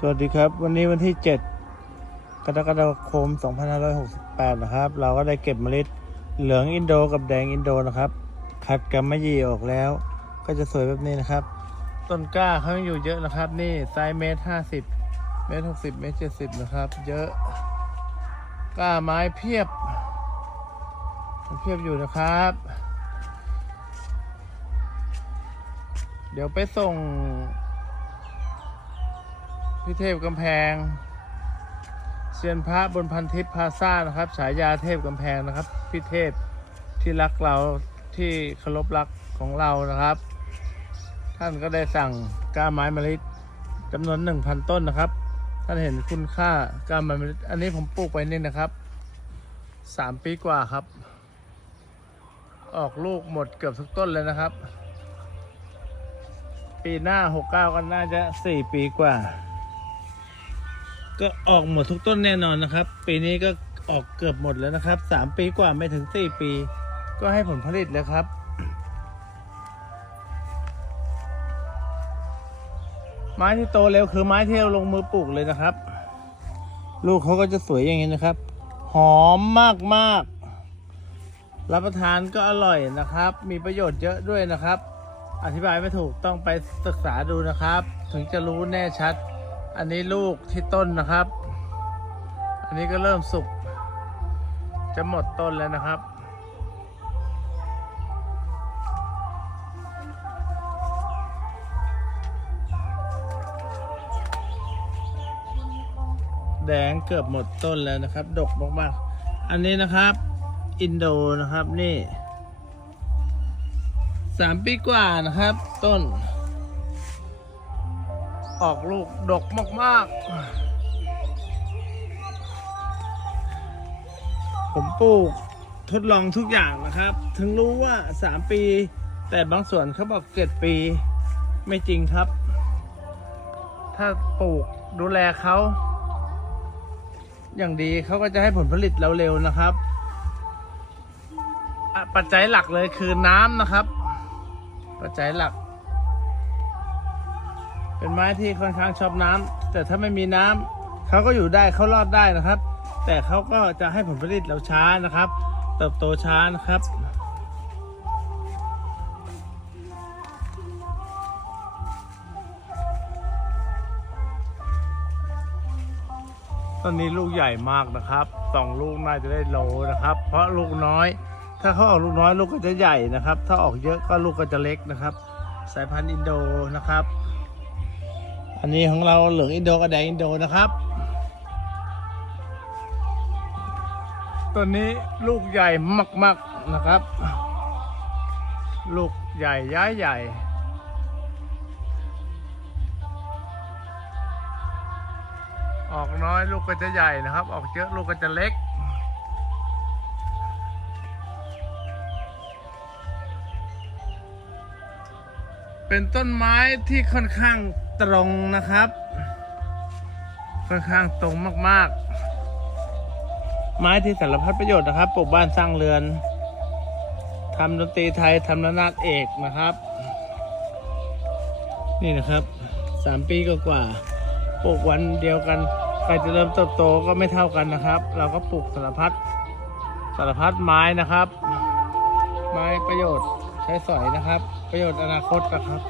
สวัสดีครับ วันนี้วันที่ 7 กรกฎาคม 2568 นะครับ เราก็ได้เก็บเมล็ดเหลืองอินโดกับแดงอินโดนะครับคัดกำมะยี่ออกแล้ว ก็จะสวยแบบนี้นะครับ ต้นกล้าเขายังอยู่เยอะนะครับ นี่ไซส์เมตร 50 เมตร 60 เมตร 70 นะครับ เยอะกล้าไม้เพียบ เพียบอยู่นะครับ เดี๋ยวไปส่ง พี่เทพกำแพงเซียนพระบนพันทิพย์พาซ่านะครับฉายาเทพกำแพงนะครับพี่เทพที่รักเราที่เคารพรักของเรานะครับ ท่านก็ได้สั่งก้าไม้มะลิจำนวนหนึ่งพันต้นนะครับ ท่านเห็นคุณค่าก้าไม้มะลิอันนี้ผมปลูกไปนี่นะครับสามปีกว่าครับ ออกลูกหมดเกือบทุกต้นเลยนะครับ ปีหน้าหกเก้าก็น่าจะสี่ปีกว่า ก็ออกหมดทุกต้นแน่นอนนะครับ ปีนี้ก็ออกเกือบหมดแล้วนะครับสามปีกว่าไม่ถึงสี่ปี ก็ให้ผลผลิตแล้วครับ ไม้ที่โตเร็วคือไม้ที่เราลงมือปลูกเลยนะครับ ลูกเขาก็จะสวยอย่างนี้นะครับ หอมมากมากๆรับประทานก็อร่อยนะครับ มีประโยชน์เยอะด้วยนะครับ อธิบายไม่ถูกต้องไปศึกษาดูนะครับ ถึงจะรู้แน่ชัด อันนี้ลูกที่ต้นนะครับ อันนี้ก็เริ่มสุก จะหมดต้นแล้วนะครับ แดงเกือบหมดต้นแล้วนะครับ ดกมากๆ อันนี้นะครับ อินโดนะครับนี่สามปีกว่านะครับ ต้น ออกลูกดกมากๆ ผมปลูกทดลองทุกอย่างนะครับ ถึงรู้ว่าสามปี แต่บางส่วนเขาบอกเจ็ดปี ไม่จริงครับ ถ้าปลูกดูแลเขาอย่างดีเขาก็จะให้ผลผลิตเราเร็วนะครับอะปัจจัยหลักเลยคือน้ำนะครับ ปัจจัยหลัก เป็นไม้ที่ค่อนข้างชอบน้ำแต่ถ้าไม่มีน้ำเขาก็อยู่ได้เขารอดได้นะครับ แต่เขาก็จะให้ผลผลิตเราช้านะครับ เติบโตช้านะครับตอนนี้ลูกใหญ่มากนะครับสองลูกน่าจะได้โลนะครับ เพราะลูกน้อย ถ้าเขาออกลูกน้อยลูกก็จะใหญ่นะครับ ถ้าออกเยอะก็ลูกก็จะเล็กนะครับ สายพันธุ์อินโดนะครับ อันนี้ของเราเหลืองอินโดกับแดงอินโดนะครับ ตัวนี้ลูกใหญ่มากๆนะครับ ลูกใหญ่ย้ายใหญ่ออกน้อยลูกก็จะใหญ่นะครับ ออกเยอะลูกก็จะเล็ก เป็นต้นไม้ที่ค่อนข้าง ตรงนะครับ ค่อนข้างตรงมาก ๆ ไม้ที่สารพัดประโยชน์นะครับปลูกบ้านสร้างเรือนทำดนตรีไทยทำระนาดเอกนะครับ นี่นะครับสามปีกว่าปลูกวันเดียวกันใครจะเริ่มเติบโตก็ไม่เท่ากันนะครับ เราก็ปลูกสารพัดสารพัดไม้นะครับ ไม้ประโยชน์ใช้สอยนะครับ ประโยชน์อนาคตนะครับ